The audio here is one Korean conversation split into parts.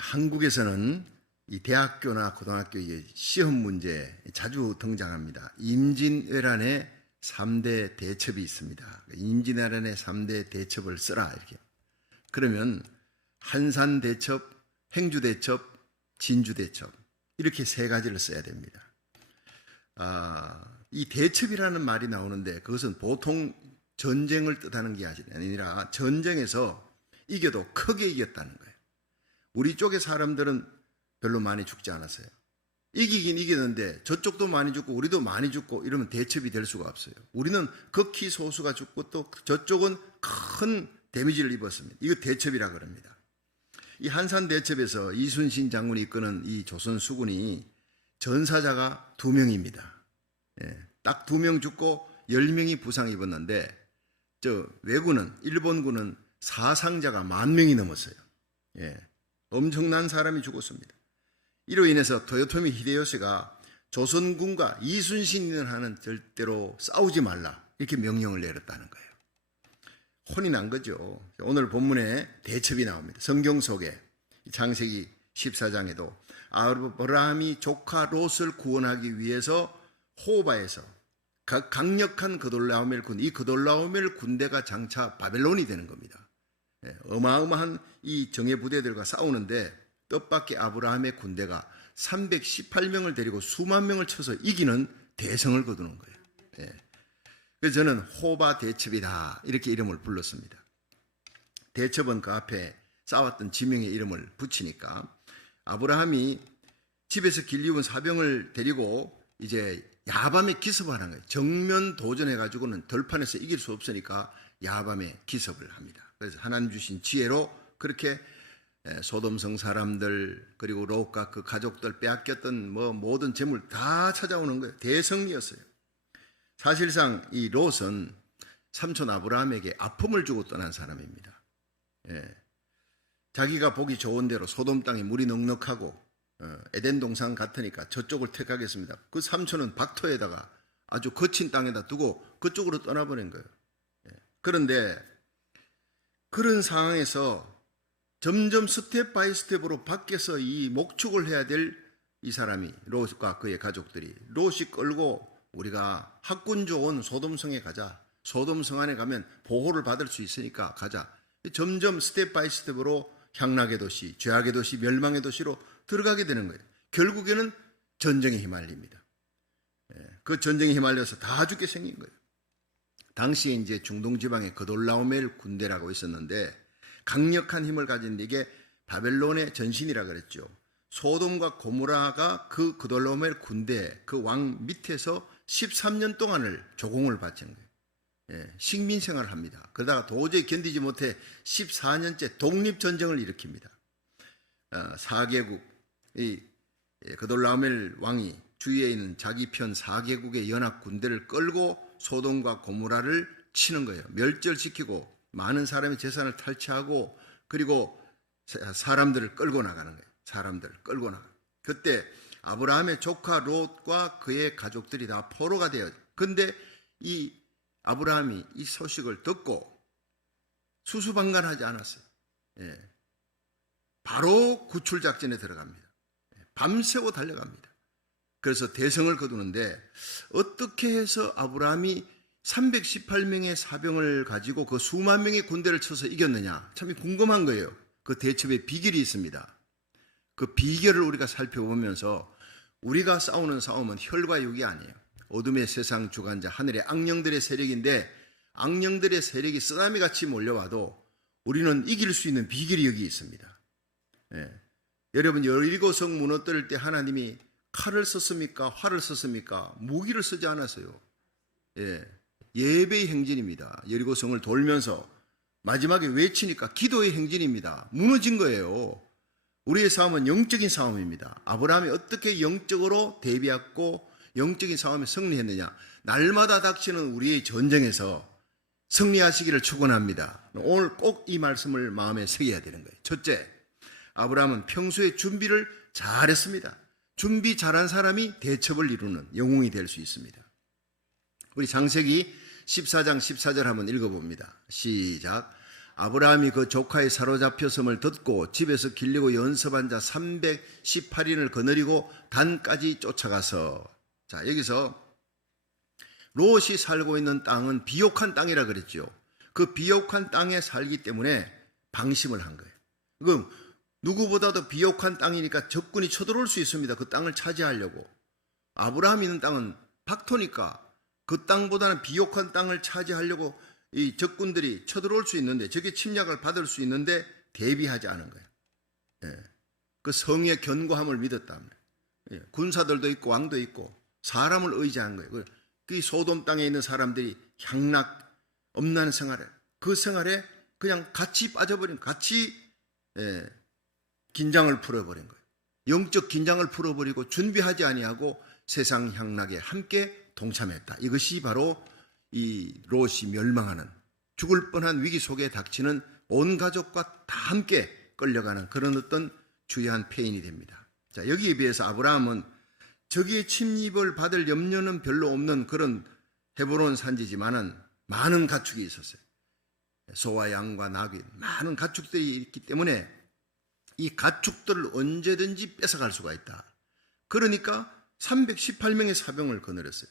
한국에서는 이 대학교나 고등학교 시험 문제 자주 등장합니다. 임진왜란의 3대 대첩이 있습니다. 임진왜란의 3대 대첩을 써라 이렇게. 그러면 한산대첩, 행주대첩, 진주대첩 이렇게 세 가지를 써야 됩니다. 이 대첩이라는 말이 나오는데 그것은 보통 전쟁을 뜻하는 게 아니라 전쟁에서 이겨도 크게 이겼다는 거예요. 우리 쪽의 사람들은 별로 많이 죽지 않았어요. 이기긴 이겼는데 저쪽도 많이 죽고 우리도 많이 죽고 이러면 대첩이 될 수가 없어요. 우리는 극히 소수가 죽고 또 저쪽은 큰 데미지를 입었습니다. 이거 대첩이라 그럽니다. 이 한산 대첩에서 이순신 장군이 이끄는 이 조선 수군이 전사자가 2명입니다. 딱 2명 죽고 10명이 부상 입었는데 왜군은 일본군은 사상자가 10,000명이 넘었어요. 엄청난 사람이 죽었습니다. 이로 인해서 토요토미 히데요시가 조선군과 이순신하는 절대로 싸우지 말라 이렇게 명령을 내렸다는 거예요. 혼이 난 거죠. 오늘 본문에 대첩이 나옵니다. 성경 속에 창세기 14장에도 아브라함이 조카 롯을 구원하기 위해서 호바에서 강력한 그돌라오멜 군, 이 그돌라오멜 군대가 장차 바벨론이 되는 겁니다. 어마어마한 이 정예 부대들과 싸우는데 뜻밖의 아브라함의 군대가 318명을 데리고 수만 명을 쳐서 이기는 대성을 거두는 거예요. 그래서 저는 호바 대첩이다 이렇게 이름을 불렀습니다. 대첩은 그 앞에 싸웠던 지명의 이름을 붙이니까 아브라함이 집에서 길리운 사병을 데리고 이제 야밤에 기습을 하는 거예요. 정면 도전해가지고는 들판에서 이길 수 없으니까 야밤에 기습을 합니다. 그래서 하나님 주신 지혜로 그렇게 소돔성 사람들 그리고 롯과 그 가족들 빼앗겼던 모든 재물 다 찾아오는 거예요. 대승리였어요. 사실상 이 롯은 삼촌 아브라함에게 아픔을 주고 떠난 사람입니다. 자기가 보기 좋은 대로 소돔 땅에 물이 넉넉하고 에덴 동산 같으니까 저쪽을 택하겠습니다. 그 삼촌은 박토에다가 아주 거친 땅에다 두고 그쪽으로 떠나버린 거예요. 그런데 그런 상황에서 점점 스텝 바이 스텝으로 밖에서 이 목축을 해야 될 이 사람이 롯과 그의 가족들이 롯이 끌고 우리가 학군 좋은 소돔성에 가자. 소돔성 안에 가면 보호를 받을 수 있으니까 가자. 점점 스텝 바이 스텝으로 향락의 도시, 죄악의 도시, 멸망의 도시로 들어가게 되는 거예요. 결국에는 전쟁에 휘말립니다. 그 전쟁에 휘말려서 다 죽게 생긴 거예요. 당시에 이제 중동 지방에 그돌라오멜 군대라고 있었는데 강력한 힘을 가진 이게 바벨론의 전신이라 그랬죠. 소돔과 고모라가 그 그돌라오멜 군대 그 왕 밑에서 13년 동안을 조공을 바친 거예요. 식민 생활을 합니다. 그러다가 도저히 견디지 못해 14년째 독립전쟁을 일으킵니다. 4개국 이 그돌라오멜 왕이 주위에 있는 자기 편 4개국의 연합 군대를 끌고 소돔과 고모라를 치는 거예요. 멸절시키고 많은 사람의 재산을 탈취하고 그리고 사람들을 끌고 나가는 거예요. 사람들을 끌고 나가. 그때 아브라함의 조카 롯과 그의 가족들이 다 포로가 되어요. 근데 이 아브라함이 이 소식을 듣고 수수방관하지 않았어요. 바로 구출작전에 들어갑니다. 밤새고 달려갑니다. 그래서 대성을 거두는데 어떻게 해서 아브라함이 318명의 사병을 가지고 그 수만 명의 군대를 쳐서 이겼느냐 참 궁금한 거예요. 그 대첩의 비결이 있습니다. 그 비결을 우리가 살펴보면서 우리가 싸우는 싸움은 혈과 육이 아니에요. 어둠의 세상 주관자 하늘의 악령들의 세력인데 악령들의 세력이 쓰나미같이 몰려와도 우리는 이길 수 있는 비결이 여기 있습니다. 여러분 여리고성 무너뜨릴 때 하나님이 칼을 썼습니까? 활을 썼습니까? 무기를 쓰지 않았어요. 예배의 행진입니다. 여리고성을 돌면서 마지막에 외치니까 기도의 행진입니다. 무너진 거예요. 우리의 싸움은 영적인 싸움입니다. 아브라함이 어떻게 영적으로 대비했고 영적인 싸움에 승리했느냐. 날마다 닥치는 우리의 전쟁에서 승리하시기를 축원합니다. 오늘 꼭 이 말씀을 마음에 새겨야 되는 거예요. 첫째, 아브라함은 평소에 준비를 잘했습니다. 준비 잘한 사람이 대첩을 이루는 영웅이 될 수 있습니다. 우리 창세기 14장 14절 한번 읽어봅니다. 시작. 아브라함이 그 조카의 사로잡혔음을 듣고 집에서 길리고 연습한 자 318인을 거느리고 단까지 쫓아가서, 자, 여기서 롯이 살고 있는 땅은 비옥한 땅이라 그랬죠. 그 비옥한 땅에 살기 때문에 방심을 한 거예요. 그럼 누구보다도 비옥한 땅이니까 적군이 쳐들어올 수 있습니다. 그 땅을 차지하려고. 아브라함이 있는 땅은 박토니까 그 땅보다는 비옥한 땅을 차지하려고 이 적군들이 쳐들어올 수 있는데, 적의 침략을 받을 수 있는데 대비하지 않은 거예요. 예. 그 성의 견고함을 믿었답니다. 예. 군사들도 있고 왕도 있고 사람을 의지한 거예요. 그 소돔 땅에 있는 사람들이 향락 없는 생활에, 그 생활에 그냥 같이 빠져버린, 같이 긴장을 풀어버린 거예요. 영적 긴장을 풀어버리고 준비하지 아니하고 세상 향락에 함께 동참했다. 이것이 바로 이 롯이 멸망하는, 죽을 뻔한 위기 속에 닥치는 온 가족과 다 함께 끌려가는 그런 어떤 주요한 패인이 됩니다. 자, 여기에 비해서 아브라함은 적의 침입을 받을 염려는 별로 없는 그런 헤브론 산지지만은 많은 가축이 있었어요. 소와 양과 나귀, 많은 가축들이 있기 때문에 이 가축들을 언제든지 뺏어갈 수가 있다. 그러니까 318명의 사병을 거느렸어요.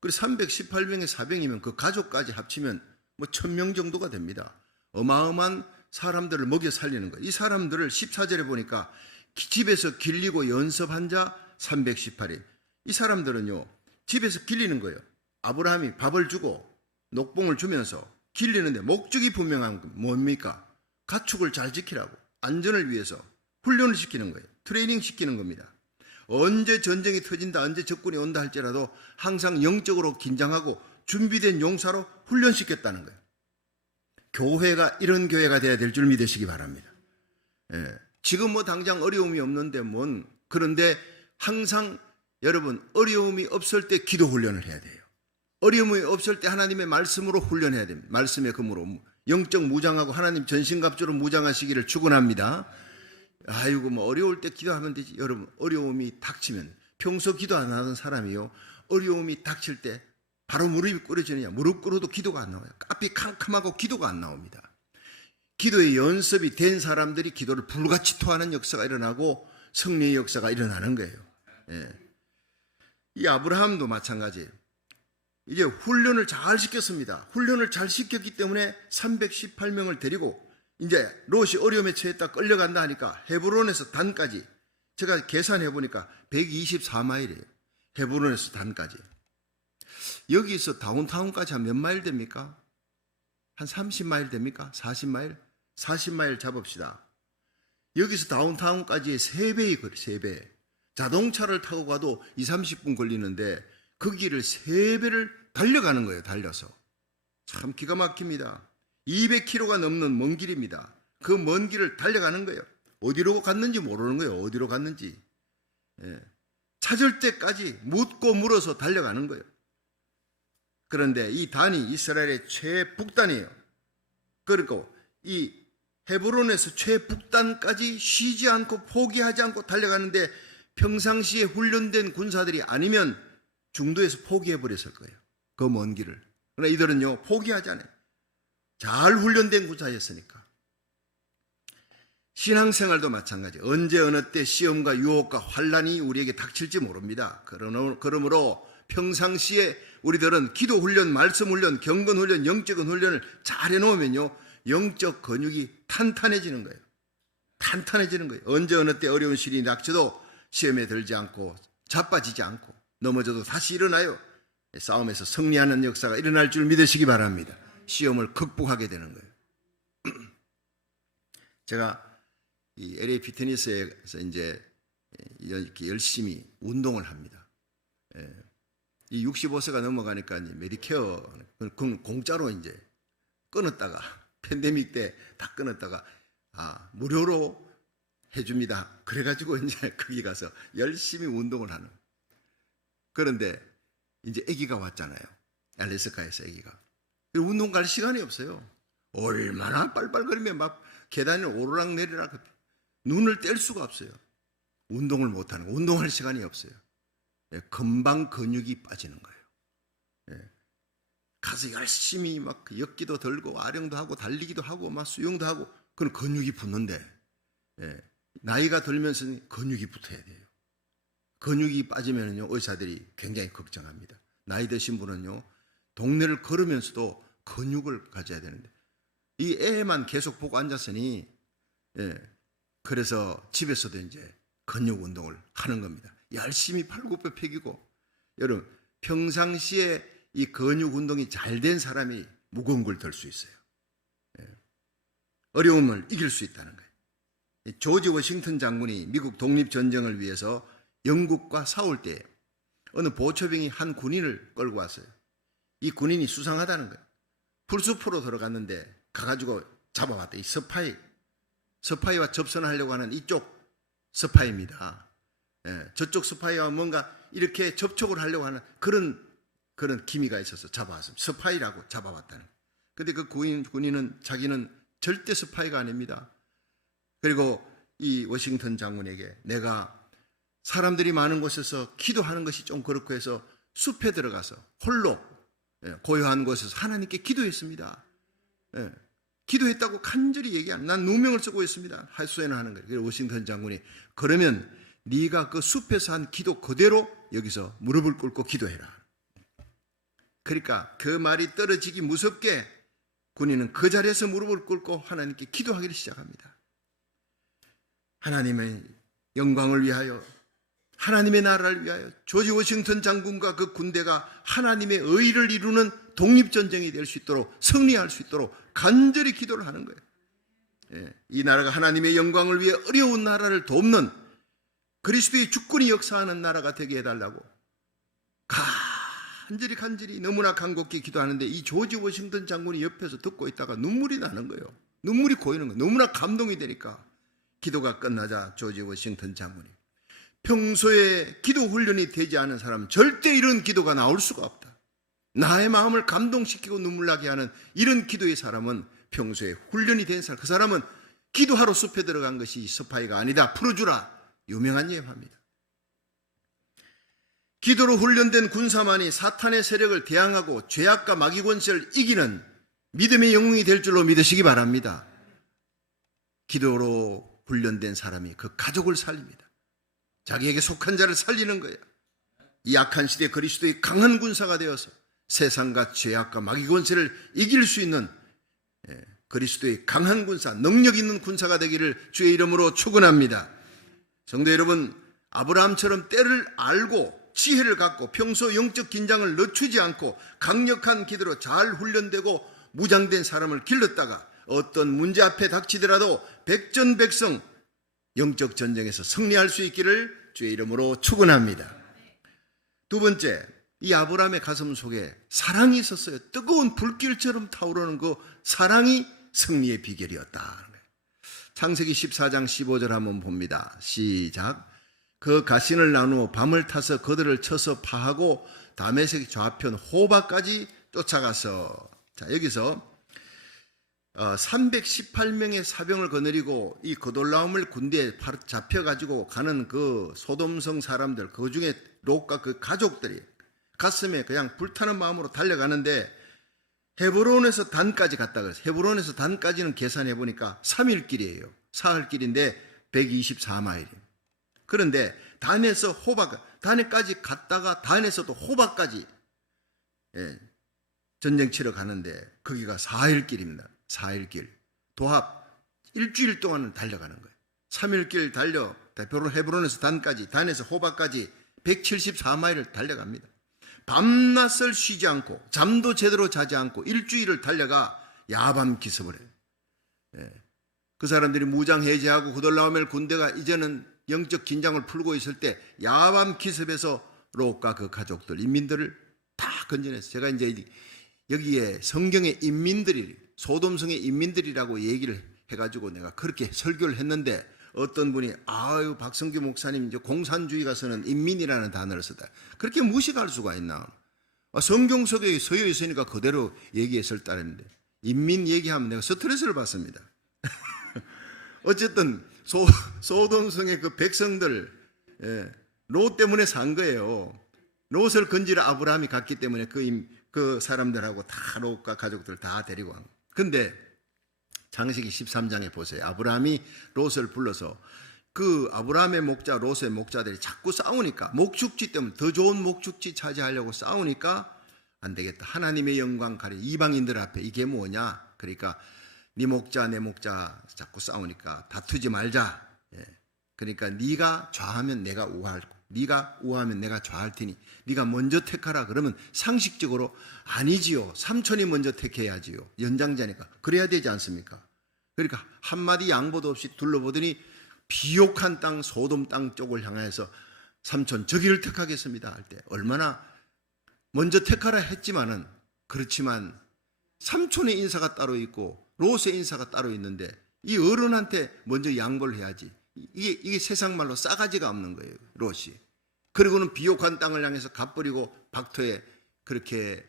그리고 318명의 사병이면 그 가족까지 합치면 뭐 1000명 정도가 됩니다. 어마어마한 사람들을 먹여 살리는 거예요. 이 사람들을 14절에 보니까 집에서 길리고 연습한 자 318인. 이 사람들은요, 집에서 길리는 거예요. 아브라함이 밥을 주고 녹봉을 주면서 길리는데 목적이 분명한 건 뭡니까? 가축을 잘 지키라고, 안전을 위해서 훈련을 시키는 거예요. 트레이닝 시키는 겁니다. 언제 전쟁이 터진다, 언제 적군이 온다 할지라도 항상 영적으로 긴장하고 준비된 용사로 훈련시켰다는 거예요. 교회가 이런 교회가 돼야 될 줄 믿으시기 바랍니다. 예. 지금 뭐 당장 어려움이 없는데 그런데 항상 여러분 어려움이 없을 때 기도 훈련을 해야 돼요. 어려움이 없을 때 하나님의 말씀으로 훈련해야 됩니다. 말씀의 금으로 영적 무장하고 하나님 전신갑주로 무장하시기를 축원합니다. 아이고 뭐 어려울 때 기도하면 되지. 여러분 어려움이 닥치면, 평소 기도 안 하던 사람이요, 어려움이 닥칠 때 바로 무릎이 꿇어지느냐? 무릎 꿇어도 기도가 안 나와요. 앞이 캄캄하고 기도가 안 나옵니다. 기도의 연습이 된 사람들이 기도를 불같이 토하는 역사가 일어나고 승리의 역사가 일어나는 거예요. 예. 이 아브라함도 마찬가지예요. 이제 훈련을 잘 시켰습니다. 훈련을 잘 시켰기 때문에 318명을 데리고 이제 롯이 어려움에 처했다 끌려간다 하니까 헤브론에서 단까지, 제가 계산해 보니까 124마일이에요. 헤브론에서 단까지. 여기서 다운타운까지 한 몇 마일 됩니까? 한 30마일 됩니까? 40마일? 40마일 잡읍시다. 여기서 다운타운까지의 3배의 거리, 3배. 자동차를 타고 가도 20-30분 걸리는데 그 길을 3배를 달려가는 거예요. 달려서. 참 기가 막힙니다. 200km가 넘는 먼 길입니다. 그 먼 길을 달려가는 거예요. 어디로 갔는지 모르는 거예요. 어디로 갔는지. 예. 찾을 때까지 묻고 물어서 달려가는 거예요. 그런데 이 단이 이스라엘의 최북단이에요. 그리고 이 헤브론에서 최북단까지 쉬지 않고 포기하지 않고 달려가는데 평상시에 훈련된 군사들이 아니면 중도에서 포기해버렸을 거예요. 그 먼 길을. 그러나 이들은요, 포기하지 않아요. 잘 훈련된 군사였으니까. 신앙생활도 마찬가지. 언제 어느 때 시험과 유혹과 환란이 우리에게 닥칠지 모릅니다. 그러므로 평상시에 우리들은 기도 훈련, 말씀 훈련, 경건 훈련, 영적인 훈련을 잘 해놓으면요, 영적 근육이 탄탄해지는 거예요. 탄탄해지는 거예요. 언제 어느 때 어려운 시련이 닥쳐도 시험에 들지 않고 자빠지지 않고 넘어져도 다시 일어나요. 싸움에서 승리하는 역사가 일어날 줄 믿으시기 바랍니다. 시험을 극복하게 되는 거예요. 제가 이 LA 피트니스에서 이제 이렇게 열심히 운동을 합니다. 이 65세가 넘어가니까 이제 메디케어 공짜로 이제 끊었다가 팬데믹 때 다 끊었다가 무료로 해줍니다. 그래가지고 이제 거기 가서 열심히 운동을 하는. 그런데 이제 아기가 왔잖아요. 알래스카에서 아기가. 운동 갈 시간이 없어요. 얼마나 빨빨거리며 막 계단을 오르락 내리락 눈을 뗄 수가 없어요. 운동을 못하는 거. 운동할 시간이 없어요. 금방 근육이 빠지는 거예요. 가서 열심히 막 역기도 들고 아령도 하고 달리기도 하고 막 수영도 하고 그건 근육이 붙는데 나이가 들면서 근육이 붙어야 돼요. 근육이 빠지면요 의사들이 굉장히 걱정합니다. 나이 드신 분은요 동네를 걸으면서도 근육을 가져야 되는데 이 애만 계속 보고 앉았으니 그래서 집에서도 이제 근육 운동을 하는 겁니다. 열심히 팔굽혀 펴기고 여러분 평상시에 이 근육 운동이 잘 된 사람이 무거운 걸 들 수 있어요. 어려움을 이길 수 있다는 거예요. 조지 워싱턴 장군이 미국 독립전쟁을 위해서 영국과 싸울 때 어느 보초병이 한 군인을 끌고 왔어요. 이 군인이 수상하다는 거예요. 풀숲으로 들어갔는데 가가지고 잡아왔다. 이 스파이와 접선하려고 하는 이쪽 스파이입니다. 저쪽 스파이와 뭔가 이렇게 접촉을 하려고 하는 그런 기미가 있어서 잡아왔습니다. 스파이라고 잡아왔다는 거예요. 근데 그 군인은 자기는 절대 스파이가 아닙니다. 그리고 이 워싱턴 장군에게 내가 사람들이 많은 곳에서 기도하는 것이 좀 그렇고 해서 숲에 들어가서 홀로 고요한 곳에서 하나님께 기도했습니다. 기도했다고 간절히 얘기합니다. 난 누명을 쓰고 있습니다. 수행을 하는 거예요. 그래서 워싱턴 장군이 그러면 네가 그 숲에서 한 기도 그대로 여기서 무릎을 꿇고 기도해라. 그러니까 그 말이 떨어지기 무섭게 군인은 그 자리에서 무릎을 꿇고 하나님께 기도하기를 시작합니다. 하나님의 영광을 위하여 하나님의 나라를 위하여 조지 워싱턴 장군과 그 군대가 하나님의 의를 이루는 독립전쟁이 될 수 있도록 승리할 수 있도록 간절히 기도를 하는 거예요. 이 나라가 하나님의 영광을 위해 어려운 나라를 돕는 그리스도의 주권이 역사하는 나라가 되게 해달라고 간절히 너무나 간곡히 기도하는데 이 조지 워싱턴 장군이 옆에서 듣고 있다가 눈물이 나는 거예요. 눈물이 고이는 거예요. 너무나 감동이 되니까. 기도가 끝나자 조지 워싱턴 장군이 평소에 기도 훈련이 되지 않은 사람은 절대 이런 기도가 나올 수가 없다. 나의 마음을 감동시키고 눈물나게 하는 이런 기도의 사람은 평소에 훈련이 된 사람, 그 사람은 기도하러 숲에 들어간 것이 스파이가 아니다. 풀어주라. 유명한 예화입니다. 기도로 훈련된 군사만이 사탄의 세력을 대항하고 죄악과 마귀 권세를 이기는 믿음의 영웅이 될 줄로 믿으시기 바랍니다. 기도로 훈련된 사람이 그 가족을 살립니다. 자기에게 속한 자를 살리는 거예요. 이 악한 시대에 그리스도의 강한 군사가 되어서 세상과 죄악과 마귀 권세를 이길 수 있는 그리스도의 강한 군사, 능력 있는 군사가 되기를 주의 이름으로 축원합니다. 성도 여러분, 아브라함처럼 때를 알고 지혜를 갖고 평소 영적 긴장을 늦추지 않고 강력한 기도로 잘 훈련되고 무장된 사람을 길렀다가 어떤 문제 앞에 닥치더라도 백전백승 영적 전쟁에서 승리할 수 있기를 주의 이름으로 축원합니다. 두 번째, 이 아브라함의 가슴 속에 사랑이 있었어요. 뜨거운 불길처럼 타오르는 그 사랑이 승리의 비결이었다. 창세기 14장 15절 한번 봅니다. 시작. 그 가신을 나누어 밤을 타서 그들을 쳐서 파하고 다메섹 좌편 호바까지 쫓아가서, 자 여기서 318명의 사병을 거느리고 이 그돌라오물 군대에 잡혀가지고 가는 그 소돔성 사람들, 그 중에 롯과 그 가족들이 가슴에 그냥 불타는 마음으로 달려가는데 헤브론에서 단까지 갔다 그랬어요. 헤브론에서 단까지는 계산해 보니까 3일 길이에요. 사흘 길인데 124마일. 그런데 단에서 호박, 단에까지 갔다가 단에서 또 호박까지 전쟁 치러 가는데 거기가 4일 길입니다. 4일 길. 도합 일주일 동안은 달려가는 거예요. 3일 길 달려 헤브론에서 단까지, 단에서 호박까지 174마일을 달려갑니다. 밤낮을 쉬지 않고 잠도 제대로 자지 않고 일주일을 달려가 야밤 기습을 해요. 그 사람들이 무장 해제하고 그돌라오멜 군대가 이제는 영적 긴장을 풀고 있을 때 야밤 기습에서 롯과 그 가족들, 인민들을 다 건져냈어요. 제가 이제 여기에 성경의 인민들이 소돔성의 인민들이라고 얘기를 해가지고 내가 그렇게 설교를 했는데 어떤 분이 아유 박성규 목사님 이제 공산주의가 쓰는 인민이라는 단어를 쓰다. 그렇게 무식할 수가 있나? 성경 속에 서여 있으니까 그대로 얘기했을 따름인데 인민 얘기하면 내가 스트레스를 받습니다. 어쨌든 소돔성의 그 백성들 롯 때문에 산 거예요. 롯을 건지러 아브라함이 갔기 때문에 그 그 사람들하고 다 롯과 가족들 다 데리고 간 거예요. 근데 창세기 13장에 보세요. 아브라함이 롯을 불러서 그 아브라함의 목자 롯의 목자들이 자꾸 싸우니까, 목축지 때문에 더 좋은 목축지 차지하려고 싸우니까 안 되겠다. 하나님의 영광 가리 이방인들 앞에 이게 뭐냐? 그러니까 네 목자 내 목자 자꾸 싸우니까 다투지 말자. 그러니까 네가 좌하면 내가 우할, 네가 우하면 내가 좌할 테니 네가 먼저 택하라. 그러면 상식적으로 아니지요. 삼촌이 먼저 택해야지요. 연장자니까. 그래야 되지 않습니까? 그러니까 한마디 양보도 없이 둘러보더니 비옥한 땅 소돔 땅 쪽을 향해서 삼촌 저기를 택하겠습니다 할 때 얼마나 먼저 택하라 했지만은, 그렇지만 삼촌의 인사가 따로 있고 롯의 인사가 따로 있는데 이 어른한테 먼저 양보를 해야지. 이게 세상 말로 싸가지가 없는 거예요, 롯이. 그리고는 비옥한 땅을 향해서 갓버리고 박터에 그렇게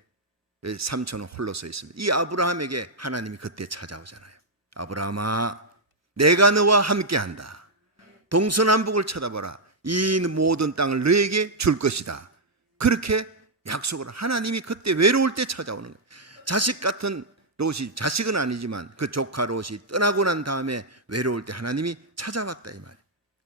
삼촌은 홀로 서 있습니다. 이 아브라함에게 하나님이 그때 찾아오잖아요. 아브라함아, 내가 너와 함께한다. 동서남북을 쳐다보라. 이 모든 땅을 너에게 줄 것이다. 그렇게 약속을 하나님이 그때 외로울 때 찾아오는 거예요. 자식 같은 롯이, 자식은 아니지만 그 조카 롯이 떠나고 난 다음에 외로울 때 하나님이 찾아왔다 이 말이에요.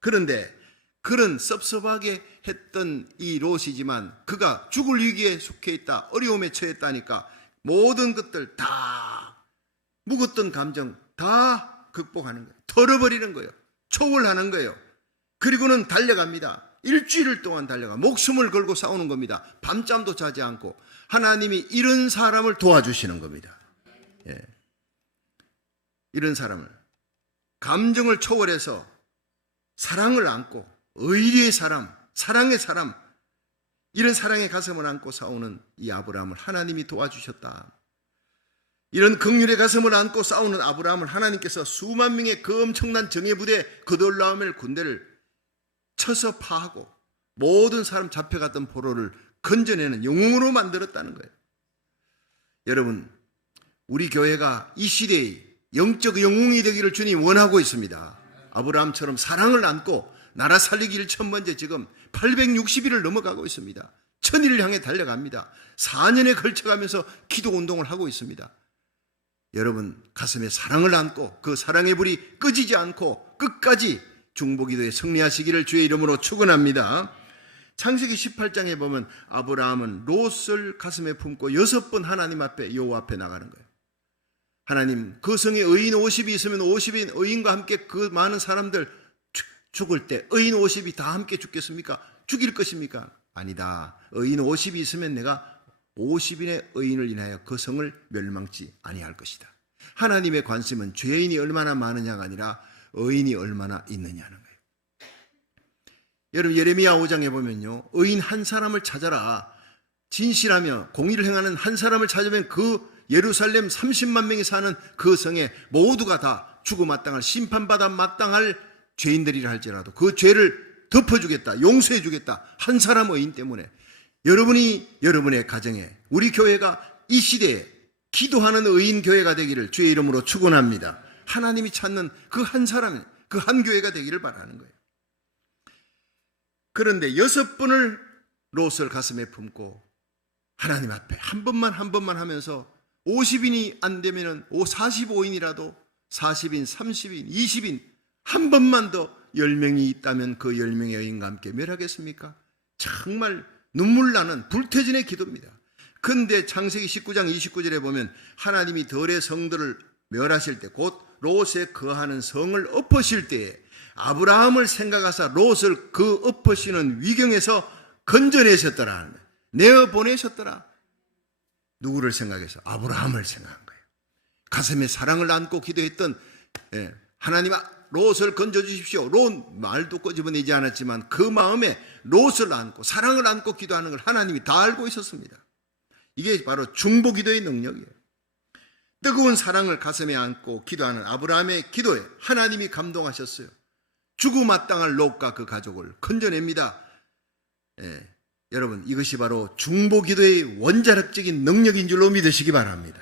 그런데 그런 섭섭하게 했던 이 롯이지만 그가 죽을 위기에 속해 있다, 어려움에 처했다니까 모든 것들 다, 묵었던 감정 다 극복하는 거예요. 털어버리는 거예요. 초월하는 거예요. 그리고는 달려갑니다. 일주일 동안 달려가 목숨을 걸고 싸우는 겁니다. 밤잠도 자지 않고. 하나님이 이런 사람을 도와주시는 겁니다. 이런 사람을, 감정을 초월해서 사랑을 안고, 의리의 사람, 사랑의 사람, 이런 사랑의 가슴을 안고 싸우는 이 아브라함을 하나님이 도와주셨다. 이런 긍휼의 가슴을 안고 싸우는 아브라함을 하나님께서 수만 명의 그 엄청난 정예부대 그돌라오멜 군대를 쳐서 파하고 모든 사람 잡혀갔던 포로를 건져내는 영웅으로 만들었다는 거예요. 여러분, 우리 교회가 이 시대의 영적 영웅이 되기를 주님 원하고 있습니다. 아브라함처럼 사랑을 안고 나라 살리기를 첫 번째 지금 860일을 넘어가고 있습니다. 1000일을 향해 달려갑니다. 4년에 걸쳐가면서 기도 운동을 하고 있습니다. 여러분, 가슴에 사랑을 안고 그 사랑의 불이 꺼지지 않고 끝까지 중보기도에 승리하시기를 주의 이름으로 축원합니다. 창세기 18장에 보면 아브라함은 롯을 가슴에 품고 6번 하나님 앞에, 여호와 앞에 나가는 거예요. 하나님, 그 성에 의인 50이 있으면 50인 의인과 함께 그 많은 사람들 죽을 때 의인 50이 다 함께 죽겠습니까? 죽일 것입니까? 아니다. 의인 50이 있으면 내가 50인의 의인을 인하여 그 성을 멸망치 아니할 것이다. 하나님의 관심은 죄인이 얼마나 많으냐가 아니라 의인이 얼마나 있느냐는 거예요. 여러분, 예레미야 5장에 보면요, 의인 한 사람을 찾아라. 진실하며 공의를 행하는 한 사람을 찾으면 그 예루살렘 30만 명이 사는 그 성에 모두가 다 죽어 마땅할, 심판받아 마땅할 죄인들이라 할지라도 그 죄를 덮어주겠다, 용서해주겠다. 한 사람 의인 때문에. 여러분이 여러분의 가정에, 우리 교회가 이 시대에 기도하는 의인 교회가 되기를 주의 이름으로 축원합니다. 하나님이 찾는 그 한 사람, 그 한 교회가 되기를 바라는 거예요. 그런데 6번을 롯을 가슴에 품고 하나님 앞에 한 번만 하면서 50인이 안 되면은 45인이라도 40인, 30인, 20인 한 번만 더 10명이 있다면 그 10명의 여인과 함께 멸하겠습니까? 정말 눈물 나는 불태진의 기도입니다. 근데 창세기 19장 29절에 보면 하나님이 덜의 성들을 멸하실 때, 곧 롯에 거하는 성을 엎으실 때에 아브라함을 생각하사 롯을 그 엎으시는 위경에서 건져내셨더라, 내어보내셨더라. 누구를 생각해서? 아브라함을 생각한 거예요. 가슴에 사랑을 안고 기도했던, 하나님 롯을 건져주십시오. 롯 말도 끄집어내지 않았지만 그 마음에 롯을 안고 사랑을 안고 기도하는 걸 하나님이 다 알고 있었습니다. 이게 바로 중보기도의 능력이에요. 뜨거운 사랑을 가슴에 안고 기도하는 아브라함의 기도에 하나님이 감동하셨어요. 죽음 마땅할 롯과 그 가족을 건져냅니다. 여러분, 이것이 바로 중보기도의 원자력적인 능력인 줄로 믿으시기 바랍니다.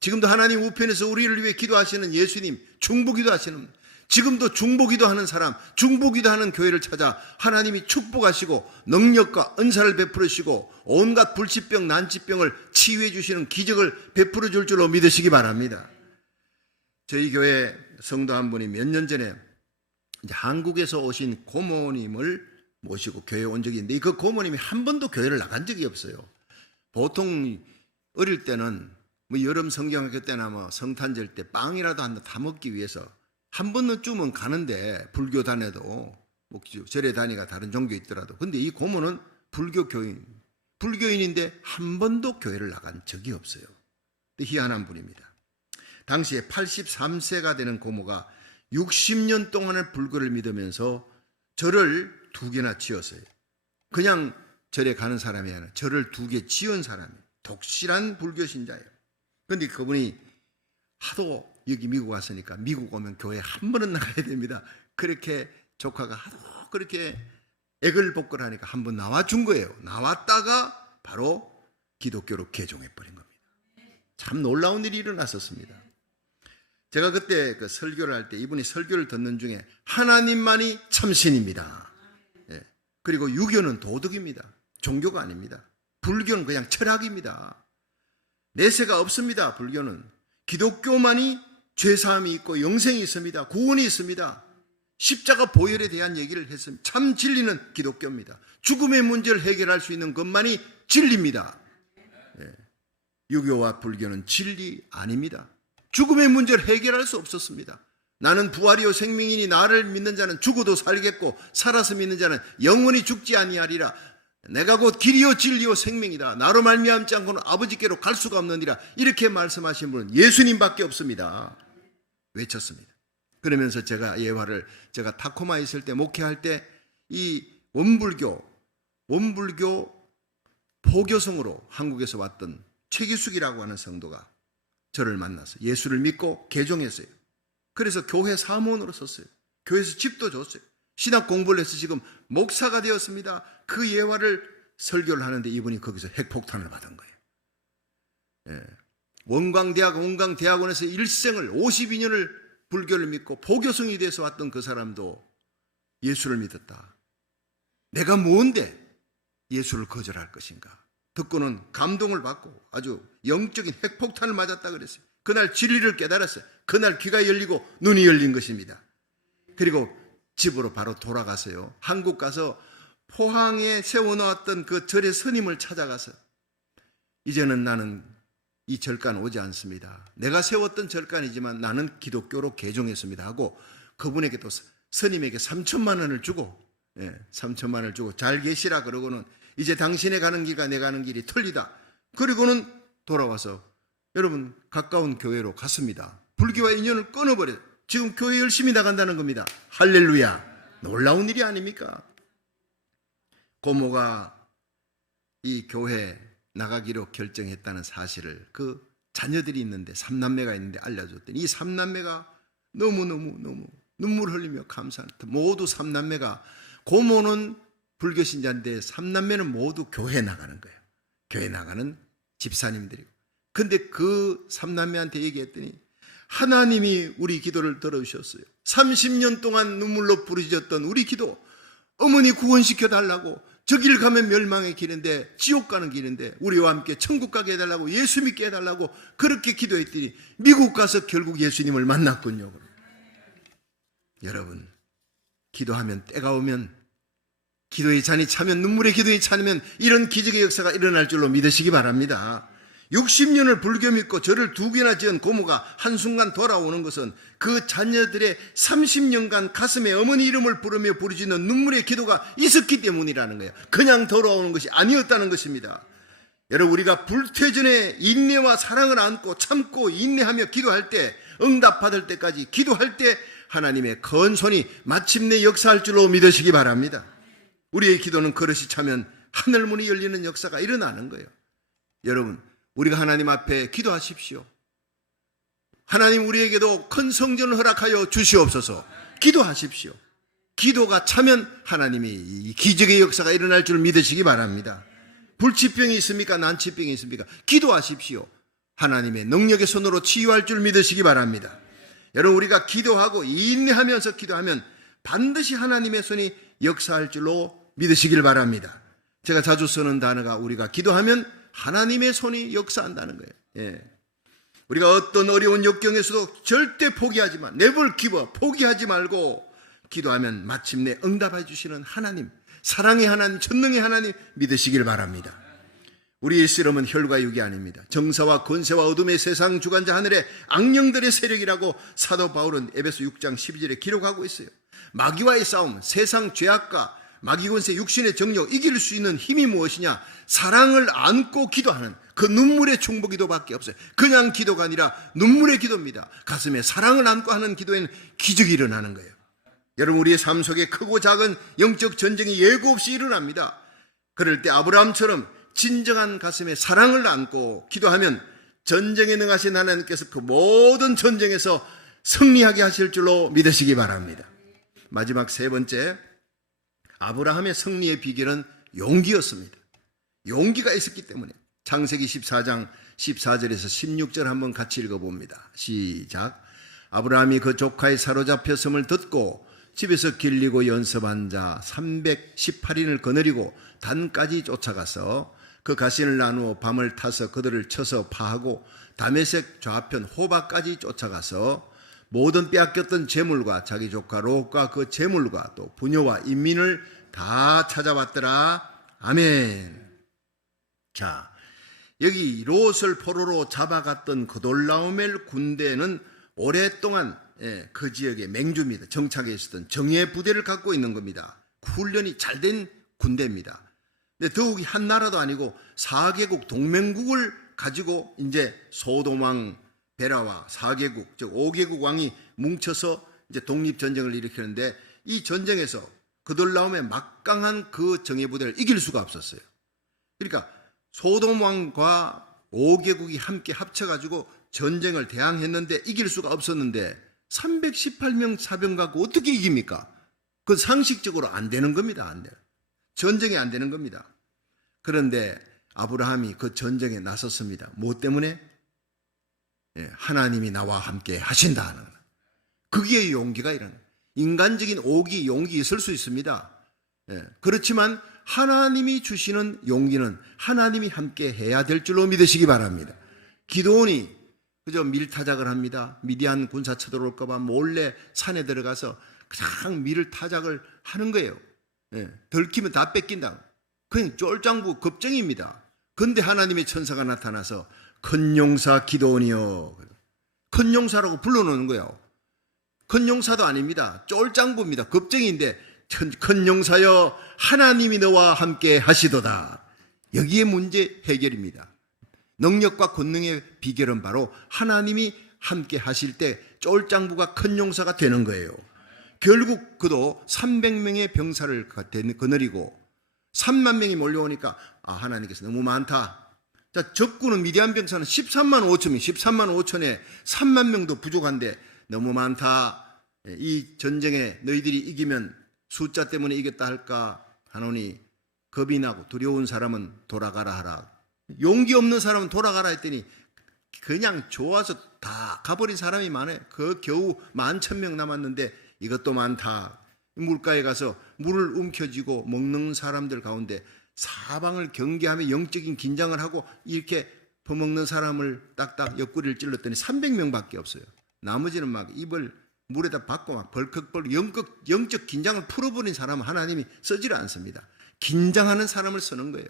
지금도 하나님 우편에서 우리를 위해 기도하시는 예수님, 중보기도 하시는, 지금도 중보기도 하는 사람, 중보기도 하는 교회를 찾아 하나님이 축복하시고 능력과 은사를 베풀으시고 온갖 불치병, 난치병을 치유해 주시는 기적을 베풀어 줄 줄로 믿으시기 바랍니다. 저희 교회 성도 한 분이 몇 년 전에 이제 한국에서 오신 고모님을 모시고 교회에 온 적이 있는데 그 고모님이 한 번도 교회를 나간 적이 없어요. 보통 어릴 때는 뭐 여름 성경학교 때나 뭐 성탄절 때 빵이라도 하나 다 먹기 위해서 한 번쯤은 가는데 불교 다녀도 뭐 절에 다니가 다른 종교 있더라도 근데 이 고모는 불교인인데 한 번도 교회를 나간 적이 없어요. 희한한 분입니다. 당시에 83세가 되는 고모가 60년 동안을 불교를 믿으면서 절을 2개나 지었어요. 그냥 절에 가는 사람이 아니라 절을 2개 지은 사람이에요. 독실한 불교 신자예요. 그런데 그분이 하도 여기 미국 왔으니까 미국 오면 교회 한 번은 나가야 됩니다. 그렇게 조카가 하도 그렇게 애걸복걸하니까 한 번 나와준 거예요. 나왔다가 바로 기독교로 개종해버린 겁니다. 참 놀라운 일이 일어났었습니다. 제가 그때 그 설교를 할 때 이분이 설교를 듣는 중에 하나님만이 참신입니다. 예. 그리고 유교는 도덕입니다. 종교가 아닙니다. 불교는 그냥 철학입니다. 내세가 없습니다. 불교는. 기독교만이 죄사함이 있고 영생이 있습니다. 구원이 있습니다. 십자가 보혈에 대한 얘기를 했습니다. 참 진리는 기독교입니다. 죽음의 문제를 해결할 수 있는 것만이 진리입니다. 예. 유교와 불교는 진리 아닙니다. 죽음의 문제를 해결할 수 없었습니다. 나는 부활이요 생명이니 나를 믿는 자는 죽어도 살겠고 살아서 믿는 자는 영원히 죽지 아니하리라. 내가 곧 길이요 진리요 생명이다. 나로 말미암지 않고는 아버지께로 갈 수가 없느니라. 이렇게 말씀하신 분은 예수님밖에 없습니다. 외쳤습니다. 그러면서 제가 예화를 제가 타코마에 있을 때 목회할 때 이 원불교 포교성으로 한국에서 왔던 최기숙이라고 하는 성도가 저를 만나서 예수를 믿고 개종했어요. 그래서 교회 사무원으로 썼어요. 교회에서 집도 줬어요. 신학 공부를 해서 지금 목사가 되었습니다. 그 예화를 설교를 하는데 이분이 거기서 핵폭탄을 받은 거예요. 예. 원광대학원에서 일생을 52년을 불교를 믿고 포교성이 돼서 왔던 그 사람도 예수를 믿었다. 내가 뭔데 예수를 거절할 것인가? 듣고는 감동을 받고 아주 영적인 핵폭탄을 맞았다 그랬어요. 그날 진리를 깨달았어요. 그날 귀가 열리고 눈이 열린 것입니다. 그리고 집으로 바로 돌아가서요. 한국 가서 포항에 세워놓았던 그 절의 스님을 찾아가서 이제는 나는 이 절간 오지 않습니다. 내가 세웠던 절간이지만 나는 기독교로 개종했습니다 하고 그분에게 또 스님에게 3천만 원을 주고 3천만 원을 주고 잘 계시라 그러고는 이제 당신의 가는 길과 내 가는 길이 틀리다. 그리고는 돌아와서 여러분 가까운 교회로 갔습니다. 불교와 인연을 끊어버려요. 지금 교회 열심히 나간다는 겁니다. 할렐루야. 놀라운 일이 아닙니까? 고모가 이 교회 나가기로 결정했다는 사실을 그 자녀들이 있는데 3남매가 있는데 알려줬더니 이 3남매가 너무너무 눈물 흘리며 감사한 모두 3남매가 고모는 불교 신자인데 3남매는 모두 교회 나가는 거예요. 교회 나가는 집사님들이고. 근데 그 3남매한테 얘기했더니 하나님이 우리 기도를 들어주셨어요. 30년 동안 눈물로 부르짖었던 우리 기도 어머니 구원시켜 달라고 저 길 가면 멸망의 길인데 지옥 가는 길인데 우리와 함께 천국 가게 해달라고 예수 믿게 해달라고 그렇게 기도했더니 미국 가서 결국 예수님을 만났군요. 여러분 기도하면 때가 오면 기도의 잔이 차면 눈물의 기도에 차면 이런 기적의 역사가 일어날 줄로 믿으시기 바랍니다. 60년을 불교 믿고 절을 2개나 지은 고모가 한순간 돌아오는 것은 그 자녀들의 30년간 가슴에 어머니 이름을 부르며 부르짖는 눈물의 기도가 있었기 때문이라는 거예요. 그냥 돌아오는 것이 아니었다는 것입니다. 여러분 우리가 불퇴전에 인내와 사랑을 안고 참고 인내하며 기도할 때 응답받을 때까지 기도할 때 하나님의 건손이 마침내 역사할 줄로 믿으시기 바랍니다. 우리의 기도는 그릇이 차면 하늘문이 열리는 역사가 일어나는 거예요. 여러분 우리가 하나님 앞에 기도하십시오. 하나님 우리에게도 큰 성전을 허락하여 주시옵소서. 기도하십시오. 기도가 차면 하나님이 이 기적의 역사가 일어날 줄 믿으시기 바랍니다. 불치병이 있습니까? 난치병이 있습니까? 기도하십시오. 하나님의 능력의 손으로 치유할 줄 믿으시기 바랍니다. 여러분, 우리가 기도하고 인내하면서 기도하면 반드시 하나님의 손이 역사할 줄로 믿으시길 바랍니다. 제가 자주 쓰는 단어가 우리가 기도하면 하나님의 손이 역사한다는 거예요. 예. 우리가 어떤 어려운 역경에서도 절대 포기하지만 never give up, 포기하지 말고 기도하면 마침내 응답해 주시는 하나님, 사랑의 하나님, 전능의 하나님 믿으시길 바랍니다. 우리의 씨름은 혈과 육이 아닙니다. 정사와 권세와 어둠의 세상 주관자 하늘의 악령들의 세력이라고 사도 바울은 에베소 6장 12절에 기록하고 있어요. 마귀와의 싸움, 세상 죄악과 마귀 권세, 육신의 정욕, 이길 수 있는 힘이 무엇이냐? 사랑을 안고 기도하는 그 눈물의 중보기도밖에 없어요. 그냥 기도가 아니라 눈물의 기도입니다. 가슴에 사랑을 안고 하는 기도에는 기적이 일어나는 거예요. 여러분, 우리의 삶 속에 크고 작은 영적 전쟁이 예고 없이 일어납니다. 그럴 때 아브라함처럼 진정한 가슴에 사랑을 안고 기도하면 전쟁에 능하신 하나님께서 그 모든 전쟁에서 승리하게 하실 줄로 믿으시기 바랍니다. 마지막 세 번째, 아브라함의 승리의 비결은 용기였습니다. 용기가 있었기 때문에 창세기 14장 14절에서 16절 한번 같이 읽어봅니다. 시작. 아브라함이 그 조카의 사로잡혔음을 듣고 집에서 길리고 연습한 자 318인을 거느리고 단까지 쫓아가서 그 가신을 나누어 밤을 타서 그들을 쳐서 파하고 다메섹 좌편 호바까지 쫓아가서 모든 빼앗겼던 재물과 자기 조카 롯과 그 재물과 또 부녀와 인민을 다 찾아왔더라. 아멘. 자, 여기 롯을 포로로 잡아갔던 그돌라오멜 군대는 오랫동안 그 지역의 맹주입니다. 정착해 있었던 정예 부대를 갖고 있는 겁니다. 훈련이 잘 된 군대입니다. 근데 더욱이 한 나라도 아니고 4개국 동맹국을 가지고 이제 소돔 왕 베라와 4개국, 즉 5개국 왕이 뭉쳐서 이제 독립전쟁을 일으키는데 이 전쟁에서 그돌라오멜의 막강한 그 정예부대를 이길 수가 없었어요. 그러니까 소돔 왕과 5개국이 함께 합쳐가지고 전쟁을 대항했는데 이길 수가 없었는데 318명 사병 갖고 어떻게 이깁니까? 그건 상식적으로 안 되는 겁니다. 안 돼요. 전쟁이 안 되는 겁니다. 그런데 아브라함이 그 전쟁에 나섰습니다. 뭐 때문에? 하나님이 나와 함께 하신다 하는 거예요. 그게 용기가 이런 거예요. 인간적인 오기, 용기 있을 수 있습니다. 그렇지만 하나님이 주시는 용기는 하나님이 함께 해야 될 줄로 믿으시기 바랍니다. 기드온이 그저 밀타작을 합니다. 미디안 군사 쳐들어올까 봐 몰래 산에 들어가서 그냥 밀을 타작을 하는 거예요. 들키면 다 뺏긴다. 그냥 쫄장부 겁쟁입니다. 그런데 하나님의 천사가 나타나서 큰 용사 기드온이여, 큰 용사라고 불러놓는 거예요. 큰 용사도 아닙니다. 쫄장부입니다. 겁쟁이인데 큰 용사여 하나님이 너와 함께 하시도다. 여기에 문제 해결입니다. 능력과 권능의 비결은 바로 하나님이 함께 하실 때 쫄장부가 큰 용사가 되는 거예요. 결국 그도 300명의 병사를 거느리고 3만 명이 몰려오니까 하나님께서 너무 많다. 자, 적군은 미디안 병사는 13만 5천명, 13만 5천에 3만 명도 부족한데 너무 많다. 이 전쟁에 너희들이 이기면 숫자 때문에 이겼다 할까 하노니 겁이 나고 두려운 사람은 돌아가라 하라. 용기 없는 사람은 돌아가라 했더니 그냥 좋아서 다 가버린 사람이 많아요. 그 겨우 11,000명 남았는데 이것도 많다. 물가에 가서 물을 움켜쥐고 먹는 사람들 가운데 사방을 경계하며 영적인 긴장을 하고 이렇게 퍼먹는 사람을 딱딱 옆구리를 찔렀더니 300명밖에 없어요. 나머지는 막 입을 물에다 박고 막 벌컥벌컥 영적 긴장을 풀어버린 사람은 하나님이 쓰지를 않습니다. 긴장하는 사람을 쓰는 거예요.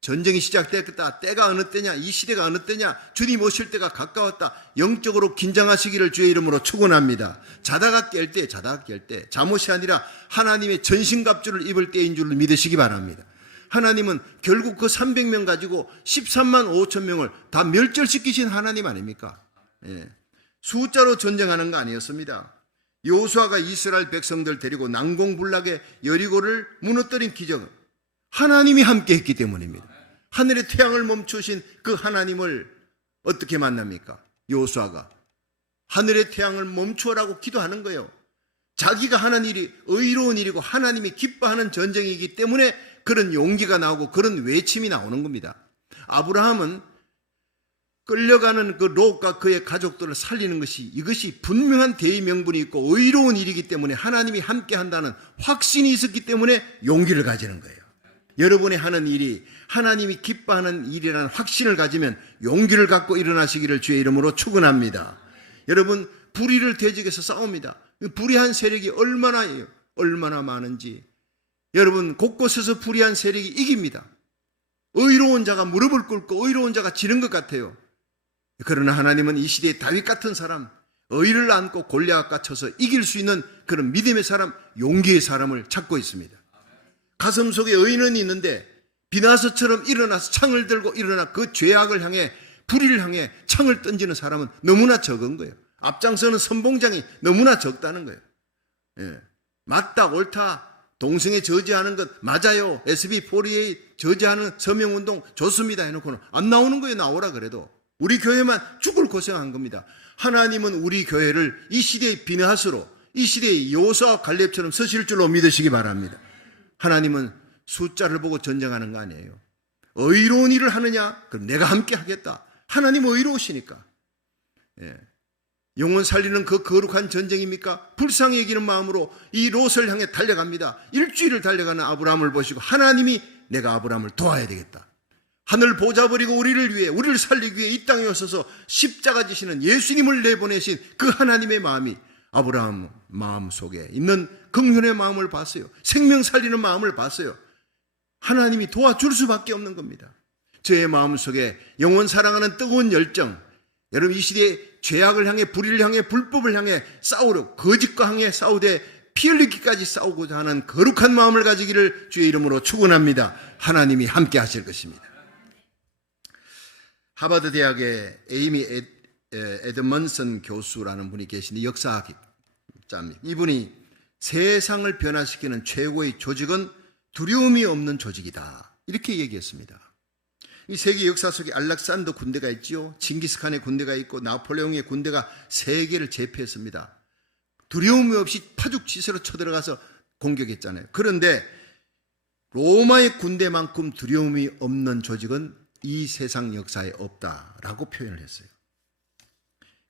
전쟁이 시작됐다. 때가 어느 때냐? 이 시대가 어느 때냐? 주님 오실 때가 가까웠다. 영적으로 긴장하시기를 주의 이름으로 축원합니다. 자다가 깰 때 잠옷이 아니라 하나님의 전신갑주를 입을 때인 줄 믿으시기 바랍니다. 하나님은 결국 그 300명 가지고 13만 5천 명을 다 멸절시키신 하나님 아닙니까? 숫자로 전쟁하는 거 아니었습니다. 여호수아가 이스라엘 백성들 데리고 난공불락의 여리고를 무너뜨린 기적은 하나님이 함께 했기 때문입니다. 하늘의 태양을 멈추신 그 하나님을 어떻게 만납니까? 여호수아가 하늘의 태양을 멈추어라고 기도하는 거예요. 자기가 하는 일이 의로운 일이고 하나님이 기뻐하는 전쟁이기 때문에 그런 용기가 나오고 그런 외침이 나오는 겁니다. 아브라함은 끌려가는 그 롯과 그의 가족들을 살리는 것이, 이것이 분명한 대의 명분이 있고 의로운 일이기 때문에 하나님이 함께 한다는 확신이 있었기 때문에 용기를 가지는 거예요. 여러분이 하는 일이 하나님이 기뻐하는 일이라는 확신을 가지면 용기를 갖고 일어나시기를 주의 이름으로 축원합니다. 여러분, 불의를 대적해서 싸웁니다. 불의한 세력이 얼마나 많은지. 여러분, 곳곳에서 불의한 세력이 이깁니다. 의로운 자가 무릎을 꿇고 의로운 자가 지는 것 같아요. 그러나 하나님은 이 시대에 다윗 같은 사람, 의를 안고 골리앗과 쳐서 이길 수 있는 그런 믿음의 사람, 용기의 사람을 찾고 있습니다. 가슴 속에 의는 있는데 비나서처럼 일어나서 창을 들고 일어나 그 죄악을 향해, 불의를 향해 창을 던지는 사람은 너무나 적은 거예요. 앞장서는 선봉장이 너무나 적다는 거예요. 예. 맞다 옳다, 동성애 저지하는 것 맞아요, SB48 저지하는 서명운동 좋습니다 해놓고는 안 나오는 거예요. 나오라 그래도. 우리 교회만 죽을 고생한 겁니다. 하나님은 우리 교회를 이 시대의 비느하스로, 이 시대의 여호수아와 갈렙처럼 서실 줄로 믿으시기 바랍니다. 하나님은 숫자를 보고 전쟁하는 거 아니에요. 의로운 일을 하느냐? 그럼 내가 함께 하겠다. 하나님 의로우시니까. 예. 영혼 살리는 그 거룩한 전쟁입니까? 불쌍히 여기는 마음으로 이 롯을 향해 달려갑니다. 일주일을 달려가는 아브라함을 보시고 하나님이 내가 아브라함을 도와야 되겠다. 하늘 보좌 버리고 우리를 위해, 우리를 살리기 위해 이 땅에 오셔서 십자가 지시는 예수님을 내보내신 그 하나님의 마음이 아브라함 마음 속에 있는 긍휼의 마음을 봤어요. 생명 살리는 마음을 봤어요. 하나님이 도와줄 수밖에 없는 겁니다. 저의 마음 속에 영원 사랑하는 뜨거운 열정, 여러분 이 시대에 죄악을 향해, 불의를 향해, 불법을 향해 싸우려, 거짓과 향해 싸우되 피 흘리기까지 싸우고자 하는 거룩한 마음을 가지기를 주의 이름으로 축원합니다. 하나님이 함께 하실 것입니다. 하버드 대학의 에이미 에드먼슨 교수라는 분이 계신데 역사학자입니다. 이분이 세상을 변화시키는 최고의 조직은 두려움이 없는 조직이다, 이렇게 얘기했습니다. 이 세계 역사 속에 알렉산더 군대가 있지요. 징기스칸의 군대가 있고 나폴레옹의 군대가 세계를 제패했습니다. 두려움이 없이 파죽지세로 쳐들어가서 공격했잖아요. 그런데 로마의 군대만큼 두려움이 없는 조직은 이 세상 역사에 없다라고 표현을 했어요.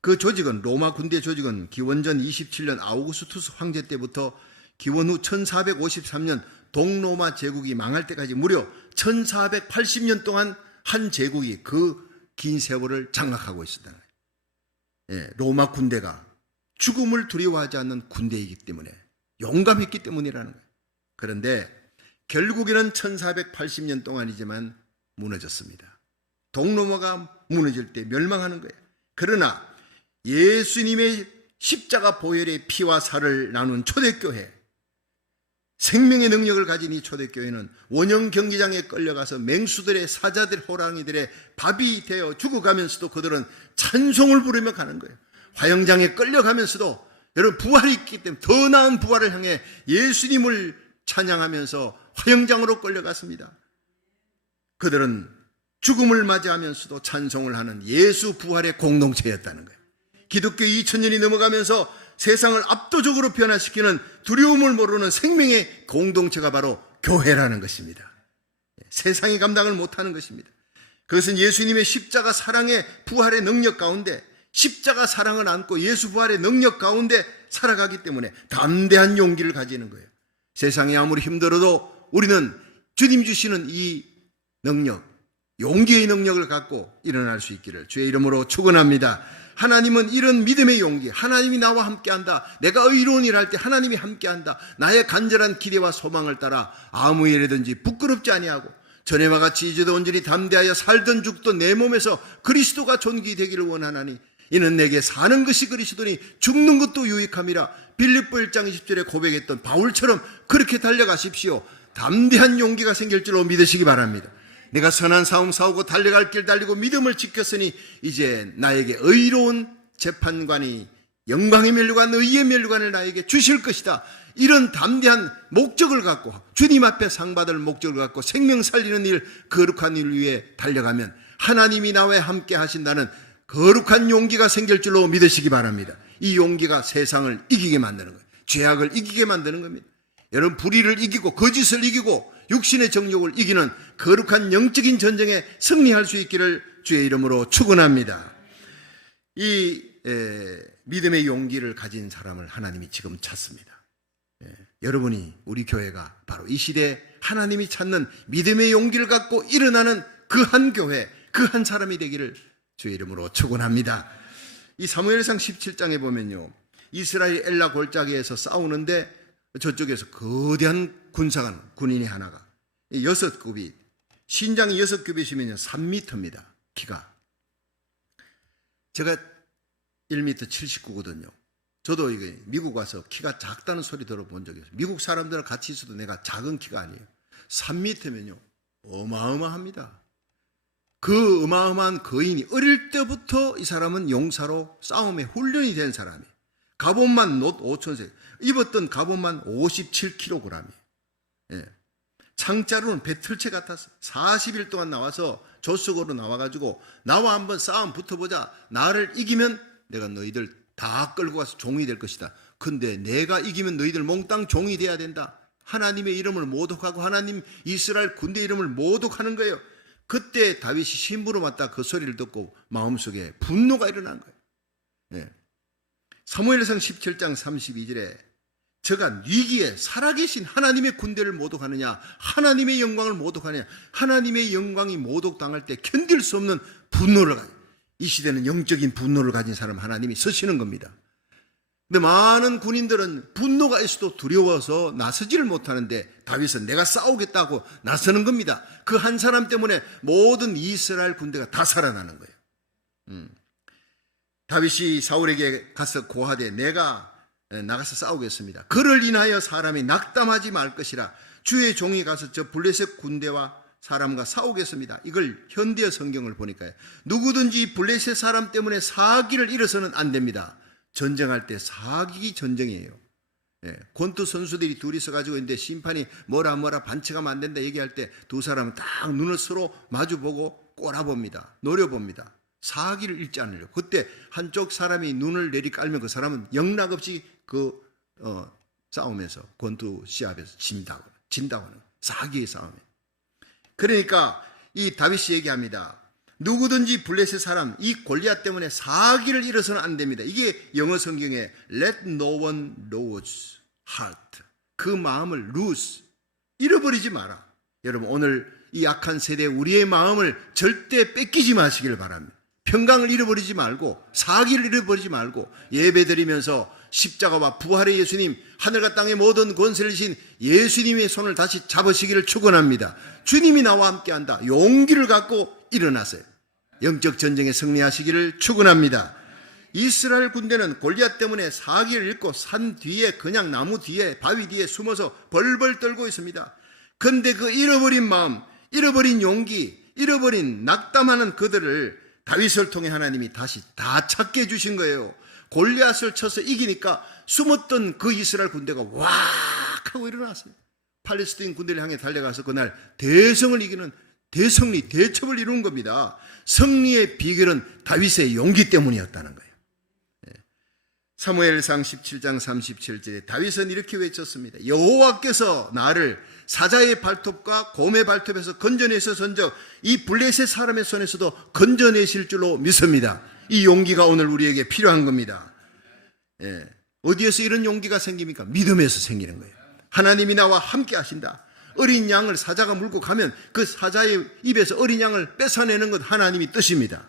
그 조직은, 로마 군대 조직은 기원전 27년 아우구스투스 황제 때부터 기원 후 1453년 동로마 제국이 망할 때까지 무려 1480년 동안 한 제국이 그 긴 세월을 장악하고 있었다는 거예요. 예, 로마 군대가 죽음을 두려워하지 않는 군대이기 때문에, 용감했기 때문이라는 거예요. 그런데 결국에는 1480년 동안이지만 무너졌습니다. 동로마가 무너질 때 멸망하는 거예요. 그러나 예수님의 십자가 보혈의 피와 살을 나눈 초대교회, 생명의 능력을 가진 이 초대교회는 원형 경기장에 끌려가서 맹수들의, 사자들, 호랑이들의 밥이 되어 죽어가면서도 그들은 찬송을 부르며 가는 거예요. 화영장에 끌려가면서도 여러분 부활이 있기 때문에 더 나은 부활을 향해 예수님을 찬양하면서 화영장으로 끌려갔습니다. 그들은 죽음을 맞이하면서도 찬송을 하는 예수 부활의 공동체였다는 거예요. 기독교 2000년이 넘어가면서 세상을 압도적으로 변화시키는 두려움을 모르는 생명의 공동체가 바로 교회라는 것입니다. 세상이 감당을 못하는 것입니다. 그것은 예수님의 십자가 사랑의 부활의 능력 가운데, 십자가 사랑을 안고 예수 부활의 능력 가운데 살아가기 때문에 담대한 용기를 가지는 거예요. 세상이 아무리 힘들어도 우리는 주님 주시는 이 능력, 용기의 능력을 갖고 일어날 수 있기를 주의 이름으로 축원합니다. 하나님은 이런 믿음의 용기, 하나님이 나와 함께한다, 내가 의로운 일을 할 때 하나님이 함께한다, 나의 간절한 기대와 소망을 따라 아무 일이든지 부끄럽지 아니하고 전에와 같이 이제도 온전히 담대하여 살던 죽던 내 몸에서 그리스도가 존귀되기를 원하나니 이는 내게 사는 것이 그리스도니 죽는 것도 유익함이라. 빌립보 1장 20절에 고백했던 바울처럼 그렇게 달려가십시오. 담대한 용기가 생길 줄로 믿으시기 바랍니다. 내가 선한 싸움 싸우고 달려갈 길 달리고 믿음을 지켰으니 이제 나에게 의로운 재판관이, 영광의 면류관, 의의 면류관을 나에게 주실 것이다. 이런 담대한 목적을 갖고, 주님 앞에 상 받을 목적을 갖고 생명 살리는 일, 거룩한 일 위해 달려가면 하나님이 나와 함께 하신다는 거룩한 용기가 생길 줄로 믿으시기 바랍니다. 이 용기가 세상을 이기게 만드는 거예요. 죄악을 이기게 만드는 겁니다. 여러분, 불의를 이기고 거짓을 이기고 육신의 정욕을 이기는 거룩한 영적인 전쟁에 승리할 수 있기를 주의 이름으로 축원합니다. 믿음의 용기를 가진 사람을 하나님이 지금 찾습니다. 여러분이, 우리 교회가 바로 이 시대에 하나님이 찾는 믿음의 용기를 갖고 일어나는 그 한 교회, 그 한 사람이 되기를 주의 이름으로 축원합니다. 이 사무엘상 17장에 보면요, 이스라엘 엘라 골짜기에서 싸우는데 저쪽에서 거대한 군인이 하나가 6급이, 신장이 6급이시면요 3m입니다. 키가. 제가 1m 79거든요. 저도 이게 미국 와서 키가 작다는 소리 들어본 적이 있어요. 미국 사람들과 같이 있어도 내가 작은 키가 아니에요. 3m면요 어마어마합니다. 그 어마어마한 거인이 어릴 때부터 이 사람은 용사로 싸움에 훈련이 된 사람이에요. 갑옷만 놋 5천색, 입었던 갑옷만 57kg이에요. 예. 창자루는 배틀채 같았어. 40일 동안 나와서 조수고로 나와가지고 나와 한번 싸움 붙어보자. 나를 이기면 내가 너희들 다 끌고 가서 종이 될 것이다. 근데 내가 이기면 너희들 몽땅 종이 돼야 된다. 하나님의 이름을 모독하고 하나님 이스라엘 군대 이름을 모독하는 거예요. 그때 다윗이 신부로 맞다 그 소리를 듣고 마음속에 분노가 일어난 거예요. 네. 사무엘상 17장 32절에 저가 위기에 살아계신 하나님의 군대를 모독하느냐, 하나님의 영광을 모독하느냐, 하나님의 영광이 모독당할 때 견딜 수 없는 분노를 가지고, 이 시대는 영적인 분노를 가진 사람 하나님이 쓰시는 겁니다. 근데 많은 군인들은 분노가 있어도 두려워서 나서지를 못하는데 다윗은 내가 싸우겠다고 나서는 겁니다. 그 한 사람 때문에 모든 이스라엘 군대가 다 살아나는 거예요. 다윗이 사울에게 가서 고하되 내가 나가서 싸우겠습니다. 그를 인하여 사람이 낙담하지 말 것이라. 주의 종이 가서 저 블레셋 군대와 사람과 싸우겠습니다. 이걸 현대 성경을 보니까요, 누구든지 블레셋 사람 때문에 사기를 잃어서는 안 됩니다. 전쟁할 때 사기 전쟁이에요. 권투 선수들이 둘이 서가지고 있는데 심판이 뭐라 반칙하면 안 된다 얘기할 때 두 사람은 딱 눈을 서로 마주보고 꼬라봅니다. 노려봅니다. 사기를 잃지 않으려고. 그때 한쪽 사람이 눈을 내리깔면 그 사람은 영락없이 싸움에서, 권투 시합에서 진다고 하는 사기의 싸움에. 그러니까 이 다윗이 얘기합니다. 누구든지 블레셋 사람, 이 골리앗 때문에 사기를 잃어서는 안 됩니다. 이게 영어 성경에 let no one lose heart, 그 마음을 lose, 잃어버리지 마라. 여러분, 오늘 이 악한 세대에 우리의 마음을 절대 뺏기지 마시길 바랍니다. 평강을 잃어버리지 말고, 사기를 잃어버리지 말고, 예배드리면서 십자가와 부활의 예수님, 하늘과 땅의 모든 권세를 지신 예수님의 손을 다시 잡으시기를 축원합니다. 주님이 나와 함께한다. 용기를 갖고 일어나세요. 영적 전쟁에 승리하시기를 축원합니다. 이스라엘 군대는 골리앗 때문에 사기를 잃고 산 뒤에, 그냥 나무 뒤에, 바위 뒤에 숨어서 벌벌 떨고 있습니다. 그런데 그 잃어버린 마음, 잃어버린 용기, 잃어버린 낙담하는 그들을 다윗을 통해 하나님이 다시 다 찾게 해주신 거예요. 골리앗을 쳐서 이기니까 숨었던 그 이스라엘 군대가 왁 하고 일어났어요. 팔레스타인 군대를 향해 달려가서 그날 대성을 이기는 대승리, 대첩을 이룬 겁니다. 승리의 비결은 다윗의 용기 때문이었다는 거예요. 사무엘상 17장 37절에 다윗은 이렇게 외쳤습니다. 여호와께서 나를 사자의 발톱과 곰의 발톱에서 건져내셔서 이 블레셋 사람의 손에서도 건져내실 줄로 믿습니다. 이 용기가 오늘 우리에게 필요한 겁니다. 어디에서 이런 용기가 생깁니까? 믿음에서 생기는 거예요. 하나님이 나와 함께 하신다. 어린 양을 사자가 물고 가면 그 사자의 입에서 어린 양을 뺏어내는 것 하나님이 뜻입니다.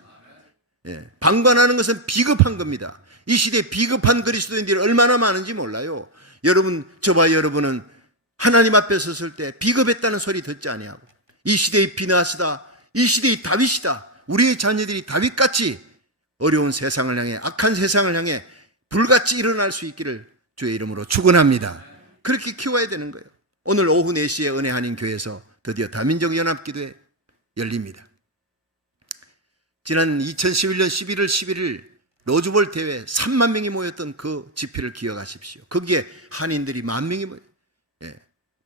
방관하는 것은 비겁한 겁니다. 이 시대에 비겁한 그리스도인들이 얼마나 많은지 몰라요. 여러분, 저와 여러분은 하나님 앞에 섰을 때 비겁했다는 소리 듣지 아니하고, 이 시대의 비나스다, 이 시대의 다윗이다, 우리의 자녀들이 다윗같이 어려운 세상을 향해, 악한 세상을 향해 불같이 일어날 수 있기를 주의 이름으로 축원합니다. 그렇게 키워야 되는 거예요. 오늘 오후 4시에 은혜 한인 교회에서 드디어 다민족 연합기도회 열립니다. 지난 2011년 11월 11일 로즈볼 대회 3만 명이 모였던 그 집회를 기억하십시오. 거기에 한인들이 1만 명이 모여요.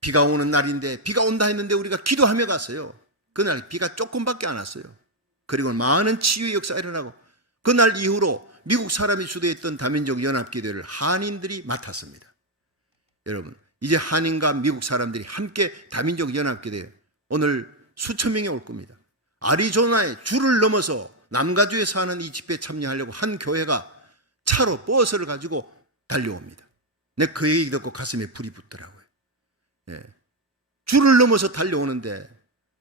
비가 오는 날인데, 비가 온다 했는데 우리가 기도하며 갔어요. 그날 비가 조금밖에 안 왔어요. 그리고 많은 치유의 역사가 일어나고, 그날 이후로 미국 사람이 주도했던 다민족 연합기도회를 한인들이 맡았습니다. 여러분, 이제 한인과 미국 사람들이 함께 다민족 연합기도회, 오늘 수천 명이 올 겁니다. 아리조나의 주를 넘어서 남가주에 사는 이 집회에 참여하려고 한 교회가 차로 버스를 가지고 달려옵니다. 내가 그 얘기 듣고 가슴에 불이 붙더라고요. 예. 주를 넘어서 달려오는데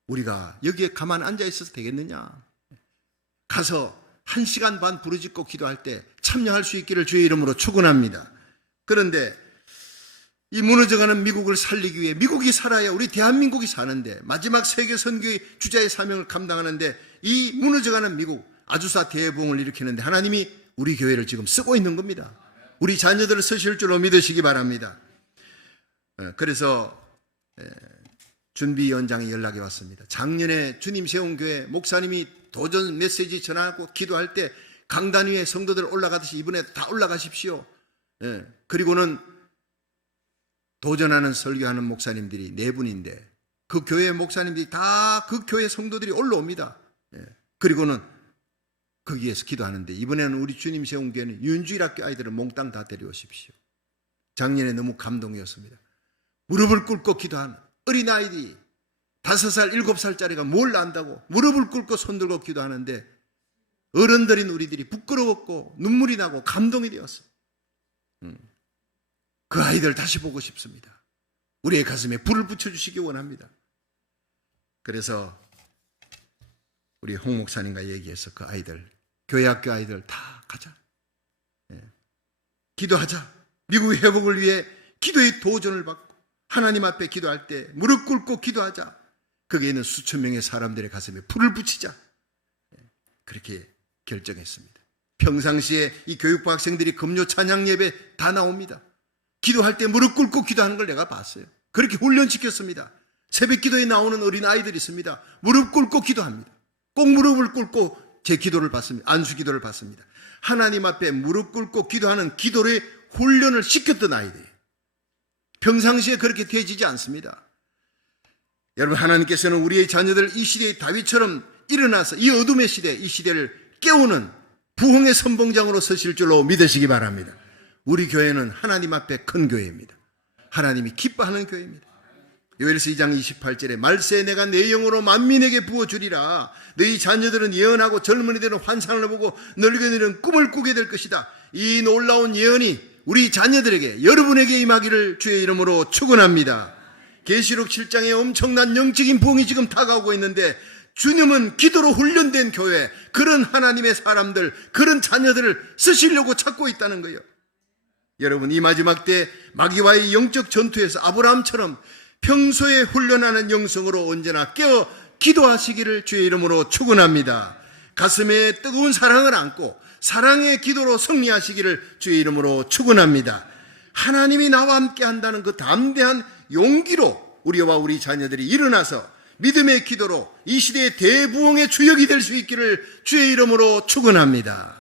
우리가 여기에 가만 앉아 있어서 되겠느냐? 가서 1시간 반 부르짖고 기도할 때 참여할 수 있기를 주의 이름으로 축원합니다. 그런데 이 무너져가는 미국을 살리기 위해 미국이 살아야 우리 대한민국이 사는데 마지막 세계 선교의 주자의 사명을 감당하는데 이 무너져가는 미국 아주사 대부흥을 일으키는데 하나님이 우리 교회를 지금 쓰고 있는 겁니다. 우리 자녀들을 쓰실 줄로 믿으시기 바랍니다. 그래서 준비위원장이 연락이 왔습니다. 작년에 주님 세운 교회 목사님이 도전 메시지 전하고 기도할 때 강단 위에 성도들 올라가듯이 이번에 다 올라가십시오. 그리고는 도전하는 설교하는 목사님들이 4분인데 그 교회 목사님들이 다 그 교회 성도들이 올라옵니다. 그리고는 거기에서 기도하는데 이번에는 우리 주님 세운 교회는 윤주일학교 아이들을 몽땅 다 데려오십시오. 작년에 너무 감동이었습니다. 무릎을 꿇고 기도하는 어린아이들이 5살, 7살짜리가 뭘 안다고 무릎을 꿇고 손들고 기도하는데 어른들인 우리들이 부끄러웠고 눈물이 나고 감동이 되었어요. 그 아이들 다시 보고 싶습니다. 우리의 가슴에 불을 붙여주시기 원합니다. 그래서 우리 홍 목사님과 얘기해서 그 아이들, 교회 학교 아이들 다 가자. 기도하자. 미국의 회복을 위해 기도의 도전을 받고 하나님 앞에 기도할 때 무릎 꿇고 기도하자. 거기에 있는 수천 명의 사람들의 가슴에 불을 붙이자. 그렇게 결정했습니다. 평상시에 이 교육부 학생들이 금요 찬양 예배 다 나옵니다. 기도할 때 무릎 꿇고 기도하는 걸 내가 봤어요. 그렇게 훈련시켰습니다. 새벽 기도에 나오는 어린 아이들이 있습니다. 무릎 꿇고 기도합니다. 꼭 무릎을 꿇고 제 기도를 받습니다. 안수 기도를 받습니다. 하나님 앞에 무릎 꿇고 기도하는 기도의 훈련을 시켰던 아이들이에요. 평상시에 그렇게 되어지지 않습니다. 여러분, 하나님께서는 우리의 자녀들 이 시대의 다윗처럼 일어나서 이 어둠의 시대, 이 시대를 깨우는 부흥의 선봉장으로 서실 줄로 믿으시기 바랍니다. 우리 교회는 하나님 앞에 큰 교회입니다. 하나님이 기뻐하는 교회입니다. 요엘서 2장 28절에 말세 내가 내 영으로 만민에게 부어주리라. 너희 자녀들은 예언하고 젊은이들은 환상을 보고 늙은이들은 꿈을 꾸게 될 것이다. 이 놀라운 예언이 우리 자녀들에게 여러분에게 임하기를 주의 이름으로 축원합니다. 계시록 7장에 엄청난 영적인 부흥이 지금 다가오고 있는데 주님은 기도로 훈련된 교회, 그런 하나님의 사람들, 그런 자녀들을 쓰시려고 찾고 있다는 거예요. 여러분, 이 마지막 때 마귀와의 영적 전투에서 아브라함처럼 평소에 훈련하는 영성으로 언제나 깨어 기도하시기를 주의 이름으로 축원합니다. 가슴에 뜨거운 사랑을 안고 사랑의 기도로 승리하시기를 주의 이름으로 축원합니다. 하나님이 나와 함께 한다는 그 담대한 용기로 우리와 우리 자녀들이 일어나서 믿음의 기도로 이 시대의 대부흥의 주역이 될 수 있기를 주의 이름으로 축원합니다.